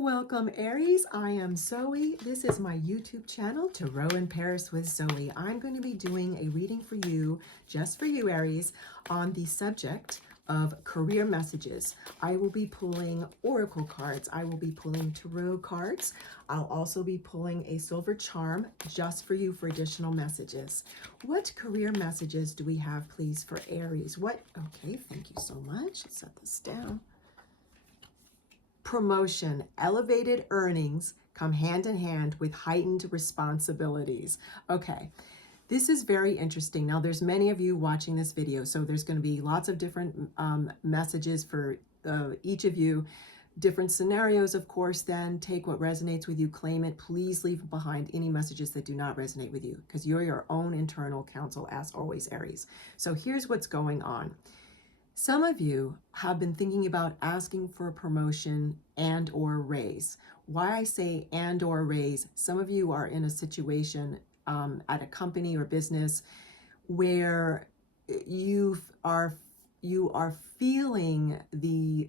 Welcome Aries, I am Zoe. This is my YouTube channel, Tarot in Paris with Zoe. I'm going to be doing a reading for you, just for you Aries, on the subject of career messages. I will be pulling oracle cards. I will be pulling tarot cards. I'll also be pulling a silver charm just for you for additional messages. What career messages do we have, please, for Aries? Okay, thank you so much. Let's set this down. Promotion, elevated earnings come hand in hand with heightened responsibilities. Okay, this is very interesting. Now, there's many of you watching this video, so there's going to be lots of different messages for each of you. Different scenarios, of course. Then take what resonates with you, claim it. Please leave behind any messages that do not resonate with you, because you're your own internal counsel, as always, Aries. So here's what's going on. Some of you have been thinking about asking for a promotion and or raise. Why I say and or raise, some of you are in a situation at a company or business where you are feeling the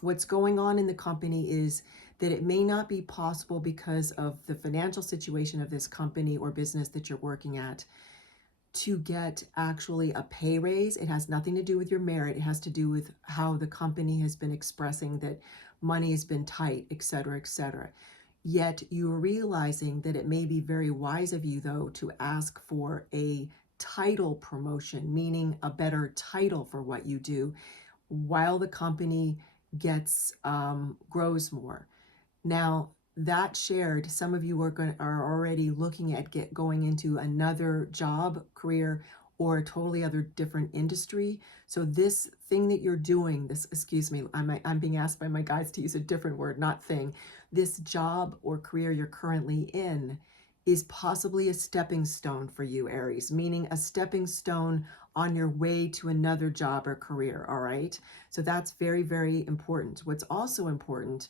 what's going on in the company is that it may not be possible because of the financial situation of this company or business that you're working at to get actually a pay raise. It has nothing to do with your merit. It has to do with how the company has been expressing that money has been tight, etc., etc. Yet you're realizing that it may be very wise of you, though, to ask for a title promotion, meaning a better title for what you do, while the company gets grows more. Now, that shared, some of you are already looking at going into another job, career, or a totally other different industry. So this thing that you're doing, I'm being asked by my guides to use a different word, not thing. This job or career you're currently in is possibly a stepping stone for you, Aries, meaning a stepping stone on your way to another job or career, all right? So that's very, very important. What's also important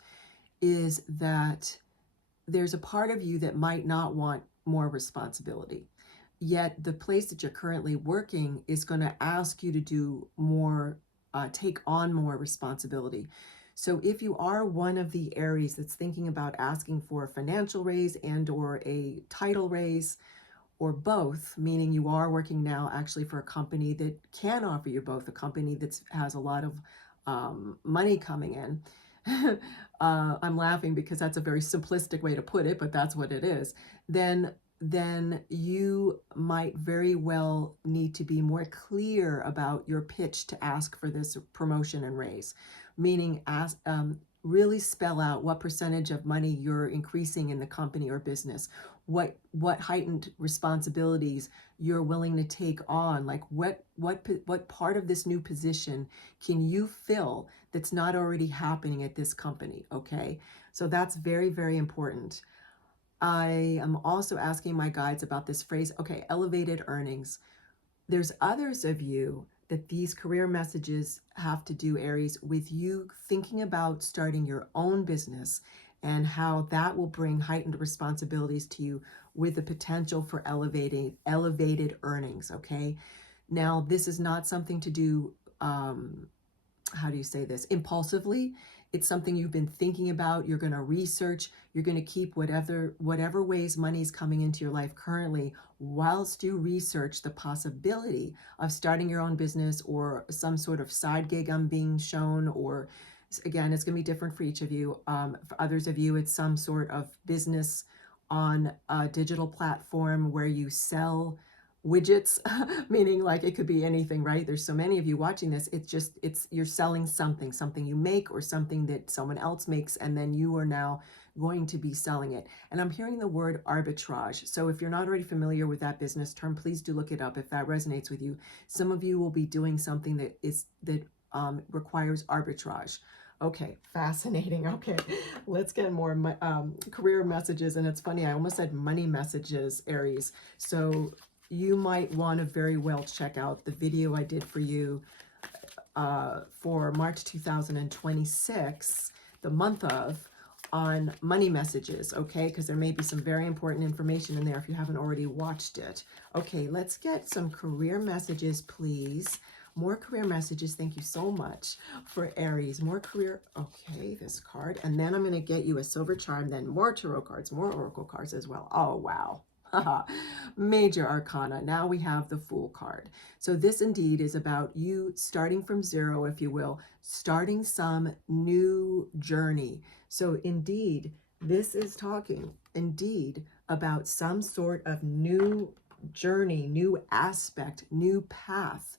is that there's a part of you that might not want more responsibility. Yet the place that you're currently working is going to ask you to do more, take on more responsibility. So if you are one of the Aries that's thinking about asking for a financial raise and or a title raise, or both, meaning you are working now actually for a company that can offer you both, a company that has a lot of money coming in. I'm laughing because that's a very simplistic way to put it, but that's what it is. Then you might very well need to be more clear about your pitch to ask for this promotion and raise, meaning really spell out what percentage of money you're increasing in the company or business, what heightened responsibilities you're willing to take on, like what part of this new position can you fill that's not already happening at this company, okay? So that's very, very important. I am also asking my guides about this phrase, okay, elevated earnings. There's others of you that these career messages have to do, Aries, with you thinking about starting your own business and how that will bring heightened responsibilities to you with the potential for elevated earnings, okay? Now, this is not something to do, how do you say this, impulsively. It's something you've been thinking about. You're going to research. You're going to keep whatever ways money is coming into your life currently, whilst you research the possibility of starting your own business or some sort of side gig I'm being shown, or again, it's going to be different for each of you. For others of you, it's some sort of business on a digital platform where you sell widgets, meaning like it could be anything, right? There's so many of you watching this. You're selling something you make or something that someone else makes, and then you are now going to be selling it. And I'm hearing the word arbitrage. So if you're not already familiar with that business term, please do look it up if that resonates with you. Some of you will be doing something that requires arbitrage. Okay, fascinating. Okay, let's get more career messages. And it's funny, I almost said money messages, Aries. So you might want to very well check out the video I did for you for March 2026, the month of, on money messages, okay? Because there may be some very important information in there if you haven't already watched it. Okay, let's get some career messages, please. More career messages. Thank you so much for Aries. More career. Okay, this card. And then I'm going to get you a silver charm, then more tarot cards, more oracle cards as well. Oh, wow. Major arcana. Now we have the Fool card. So this indeed is about you starting from zero, if you will, starting some new journey. So indeed, this is talking indeed about some sort of new journey, new aspect, new path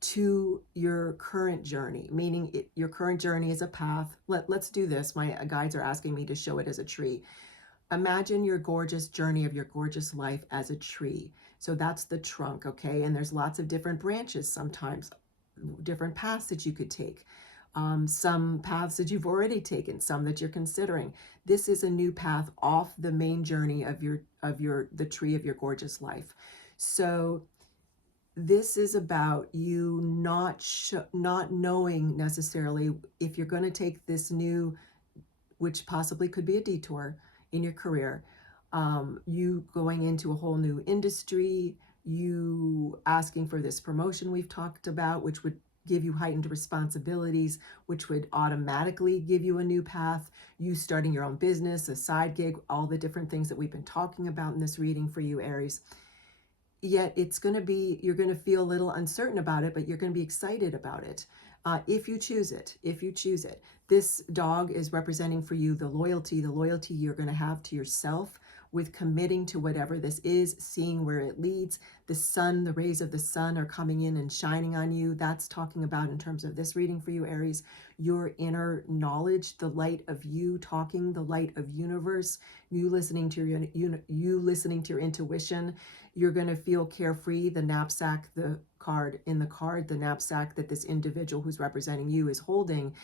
to your current journey, meaning your current journey is a path. Let's do this. My guides are asking me to show it as a tree. Imagine your gorgeous journey of your gorgeous life as a tree. So that's the trunk, okay? And there's lots of different branches sometimes, different paths that you could take. Some paths that you've already taken, some that you're considering. This is a new path off the main journey of the tree of your gorgeous life. So this is about you not knowing necessarily if you're going to take this new, which possibly could be a detour in your career, you going into a whole new industry, you asking for this promotion we've talked about, which would give you heightened responsibilities, which would automatically give you a new path, you starting your own business, a side gig, all the different things that we've been talking about in this reading for you, Aries. Yet it's going to be, you're going to feel a little uncertain about it, but you're going to be excited about it. If you choose it, This dog is representing for you the loyalty you're going to have to yourself with committing to whatever this is, seeing where it leads. The sun, the rays of the sun are coming in and shining on you. That's talking about, in terms of this reading for you, Aries, your inner knowledge, the light of you talking, the light of universe, you listening to your intuition. You're going to feel carefree. The knapsack, the knapsack that this individual who's representing you is holding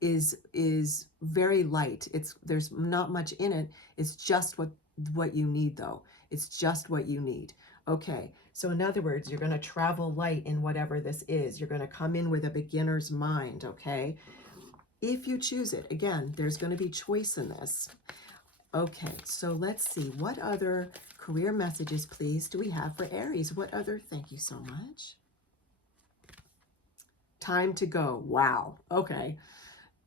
is very light. There's not much in it. It's just what you need, though. It's just what you need. Okay, so in other words, you're going to travel light in whatever this is. You're going to come in with a beginner's mind, okay? If you choose it. Again, there's going to be choice in this. Okay, so let's see. What other career messages, please, do we have for Aries? Thank you so much. Time to go. Wow. Okay.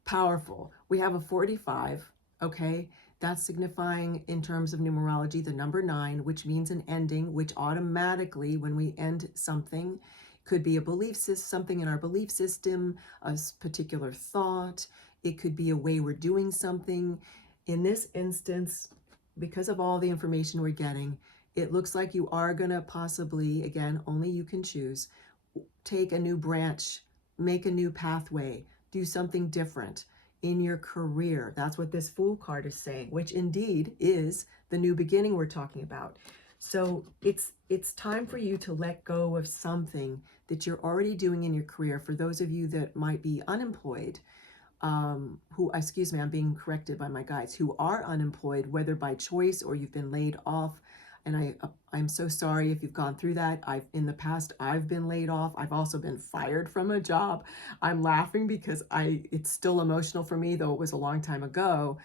Powerful. We have a 45. Okay. That's signifying, in terms of numerology, the number 9, which means an ending, which automatically, when we end something, could be a belief system, something in our belief system, a particular thought. It could be a way we're doing something. In this instance, because of all the information we're getting, it looks like you are going to possibly, again, only you can choose, take a new branch, make a new pathway, do something different in your career. That's what this Fool card is saying, which indeed is the new beginning we're talking about. So it's time for you to let go of something that you're already doing in your career. For those of you that might be unemployed, I'm being corrected by my guides, who are unemployed, whether by choice or you've been laid off. And I'm so sorry if you've gone through that. In the past, I've been laid off. I've also been fired from a job. I'm laughing because it's still emotional for me, though it was a long time ago.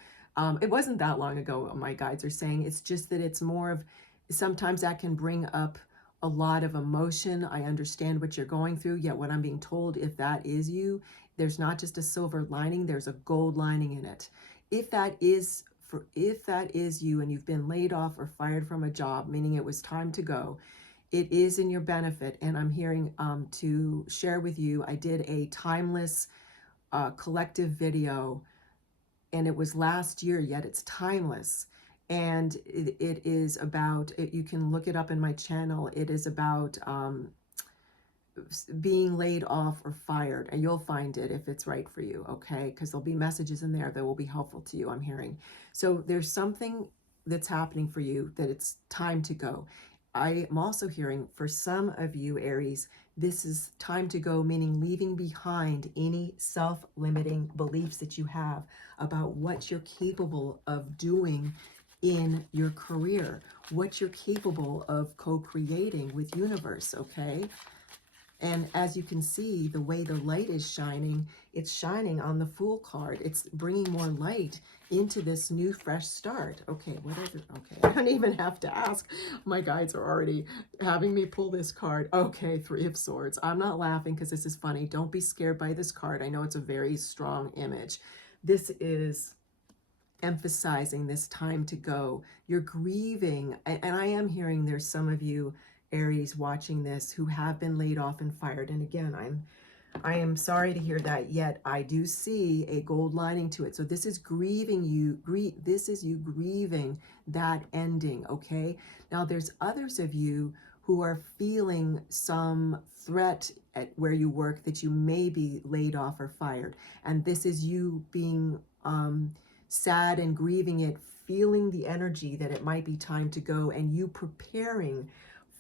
It wasn't that long ago, my guides are saying. It's just that it's more of, sometimes that can bring up a lot of emotion. I understand what you're going through, yet what I'm being told, if that is you, there's not just a silver lining, there's a gold lining in it. If that is you and you've been laid off or fired from a job, meaning it was time to go, it is in your benefit. And I'm hearing to share with you, I did a timeless collective video, and it was last year, yet it's timeless. And it is about, you can look it up in my channel. It is about being laid off or fired, and you'll find it if it's right for you, okay? Because there'll be messages in there that will be helpful to you, I'm hearing. So there's something that's happening for you that it's time to go. I am also hearing, for some of you, Aries, this is time to go, meaning leaving behind any self-limiting beliefs that you have about what you're capable of doing in your career, what you're capable of co-creating with universe, okay? And as you can see, the way the light is shining, it's shining on the Fool card. It's bringing more light into this new fresh start. Okay, whatever. Okay, I don't even have to ask. My guides are already having me pull this card. Okay, Three of Swords. I'm not laughing because this is funny. Don't be scared by this card. I know it's a very strong image. This is emphasizing this time to go. You're grieving, and I am hearing there's some of you Aries watching this who have been laid off and fired. And again, I am sorry to hear that, yet I do see a gold lining to it. So this is grieving you. This is you grieving that ending, okay? Now there's others of you who are feeling some threat at where you work that you may be laid off or fired. And this is you being sad and grieving it, feeling the energy that it might be time to go, and you preparing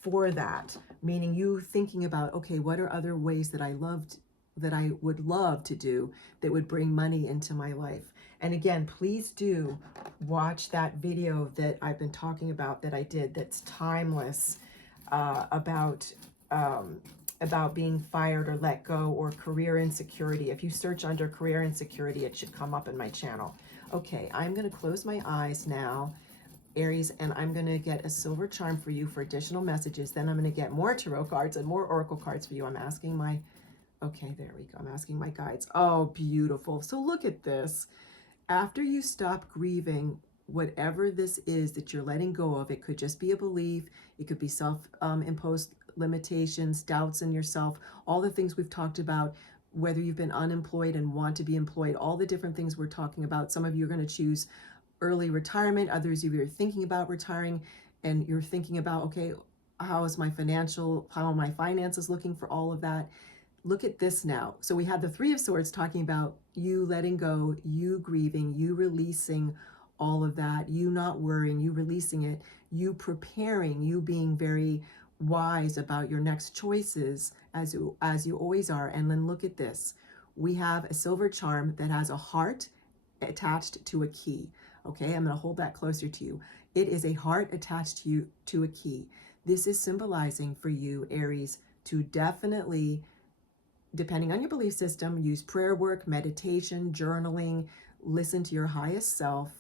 for that, meaning you thinking about, okay, what are other ways that I would love to do that would bring money into my life. And again, please do watch that video that I've been talking about that I did that's timeless, about being fired or let go or career insecurity. If you search under career insecurity, it should come up in my channel. Okay, I'm going to close my eyes now, Aries, and I'm going to get a silver charm for you for additional messages. Then I'm going to get more tarot cards and more oracle cards for you. I'm asking my, okay, there we go. I'm asking my guides. Oh, beautiful. So look at this. After you stop grieving, whatever this is that you're letting go of, it could just be a belief. It could be self-imposed limitations, doubts in yourself, all the things we've talked about, whether you've been unemployed and want to be employed, all the different things we're talking about. Some of you are going to choose early retirement. Others of you are thinking about retiring, and you're thinking about, okay, how are my finances looking for all of that? Look at this now. So we had the Three of Swords talking about you letting go, you grieving, you releasing all of that, you not worrying, you releasing it, you preparing, you being very wise about your next choices as you always are. And then look at this. We have a silver charm that has a heart attached to a key. Okay, I'm going to hold that closer to you. It is a heart attached to a key. This is symbolizing for you, Aries, to definitely, depending on your belief system, use prayer work, meditation, journaling, listen to your highest self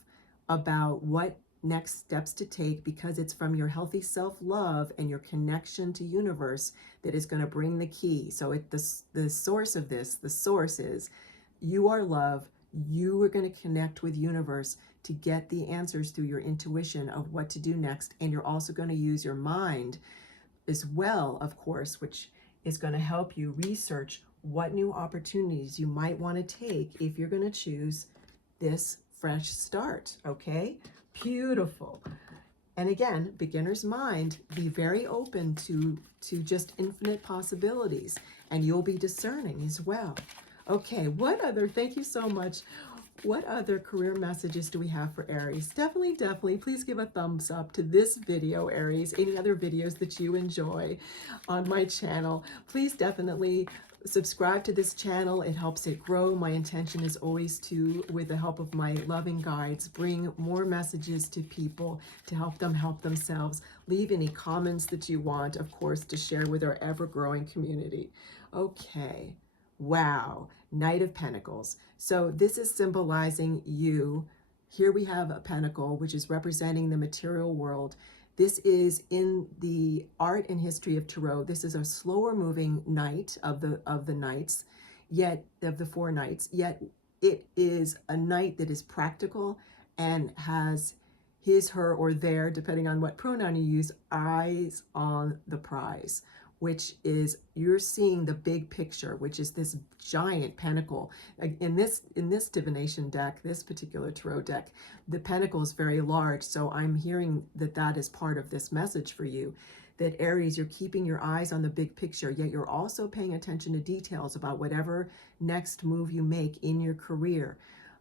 about what next steps to take, because it's from your healthy self-love and your connection to universe that is going to bring the key. So the source of this, the source is you are love. You are going to connect with universe to get the answers through your intuition of what to do next. And you're also going to use your mind as well, of course, which is going to help you research what new opportunities you might want to take if you're going to choose this fresh start. Okay, beautiful. And again, beginner's mind, be very open to just infinite possibilities, and you'll be discerning as well. Okay, thank you so much. What other career messages do we have for Aries? Definitely, please give a thumbs up to this video, Aries. Any other videos that you enjoy on my channel, please definitely subscribe to this channel. It helps it grow. My intention is always to, with the help of my loving guides, bring more messages to people to help them help themselves. Leave any comments that you want, of course, to share with our ever-growing community. Okay. Wow, Knight of Pentacles. So this is symbolizing you. Here we have a pentacle, which is representing the material world. This is in the art and history of tarot. This is a slower moving knight of the knights, yet of the four knights. Yet it is a knight that is practical and has his, her, or their, depending on what pronoun you use, eyes on the prize, which is you're seeing the big picture, which is this giant pentacle. In this divination deck, this particular tarot deck, the pentacle is very large. So I'm hearing that is part of this message for you, that Aries, you're keeping your eyes on the big picture, yet you're also paying attention to details about whatever next move you make in your career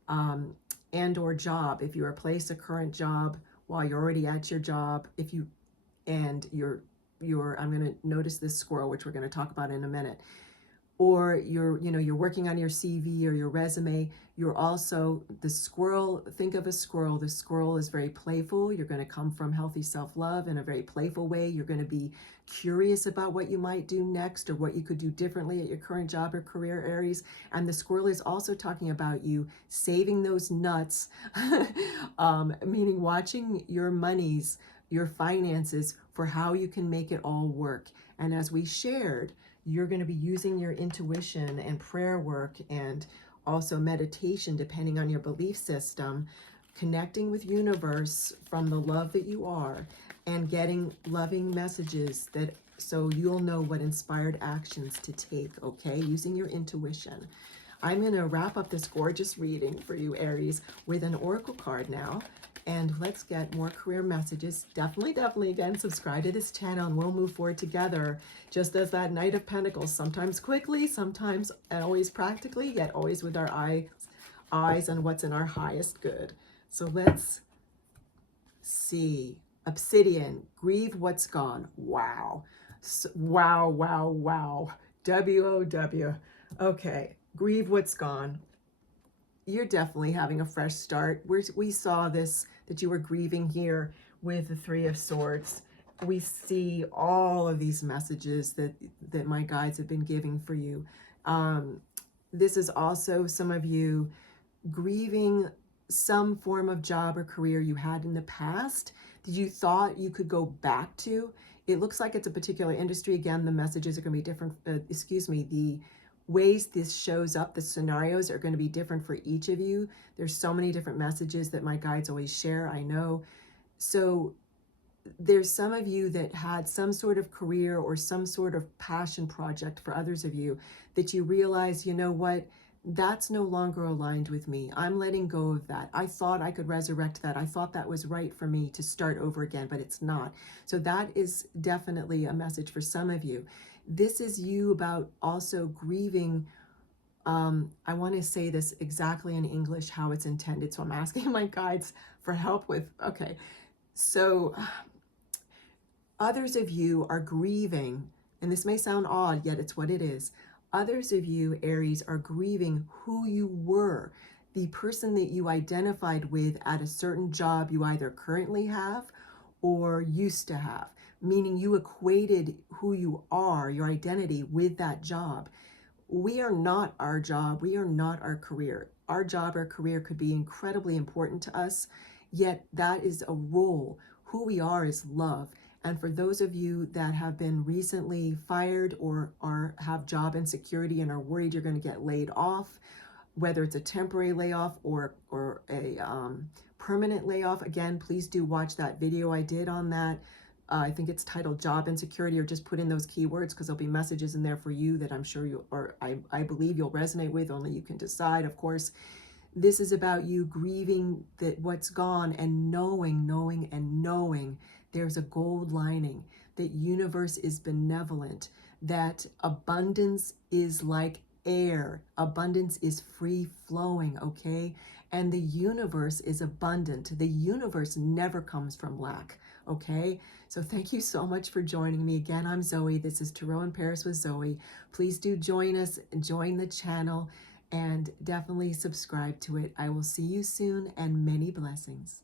and or job. If you replace a current job while you're already at your job, I'm going to notice this squirrel, which we're going to talk about in a minute. or you're working on your CV or your resume. You're also the squirrel. Think of a squirrel. The squirrel is very playful. You're going to come from healthy self-love in a very playful way. You're going to be curious about what you might do next or what you could do differently at your current job or career, Aries. And the squirrel is also talking about you saving those nuts, meaning watching your monies, your finances, for how you can make it all work. And as we shared, you're going to be using your intuition and prayer work and also meditation, depending on your belief system, connecting with universe from the love that you are, and getting loving messages that so you'll know what inspired actions to take, okay? Using your intuition. I'm going to wrap up this gorgeous reading for you, Aries, with an oracle card now. And let's get more career messages. Definitely, again, subscribe to this channel and we'll move forward together. Just as that Knight of Pentacles, sometimes quickly, sometimes and always practically, yet always with our eyes on what's in our highest good. So let's see. Obsidian, grieve what's gone. Wow. Wow. W-O-W. Okay, grieve what's gone. You're definitely having a fresh start. We saw this, that you were grieving here with the Three of Swords. We see all of these messages that my guides have been giving for you. This is also some of you grieving some form of job or career you had in the past that you thought you could go back to. It looks like it's a particular industry. Again, the messages are going to be different. The ways this shows up, the scenarios are going to be different for each of you. There's so many different messages that my guides always share, I know. So there's some of you that had some sort of career or some sort of passion project for others of you that you realize, you know what, that's no longer aligned with me. I'm letting go of that. I thought I could resurrect that. I thought that was right for me to start over again, but it's not. So that is definitely a message for some of you. This is you about also grieving. I want to say this exactly in English, how it's intended. So I'm asking my guides for help with, okay. So others of you are grieving, and this may sound odd, yet it's what it is. Others of you, Aries, are grieving who you were, the person that you identified with at a certain job you either currently have or used to have, meaning you equated who you are, your identity, with that job. We are not our job. We are not our career. Our job or career could be incredibly important to us, yet that is a role. Who we are is love. And for those of you that have been recently fired or have job insecurity and are worried you're going to get laid off, whether it's a temporary layoff or a permanent layoff, again, please do watch that video I did on that. I think it's titled Job Insecurity, or just put in those keywords because there'll be messages in there for you that I'm sure you, or I believe you'll resonate with, only you can decide, of course. This is about you grieving that what's gone and knowing there's a gold lining, that universe is benevolent, that abundance is like air. Abundance is free flowing, okay? And the universe is abundant. The universe never comes from lack, okay? So thank you so much for joining me. Again, I'm Zoe. This is Tarot in Paris with Zoe. Please do join us, join the channel, and definitely subscribe to it. I will see you soon, and many blessings.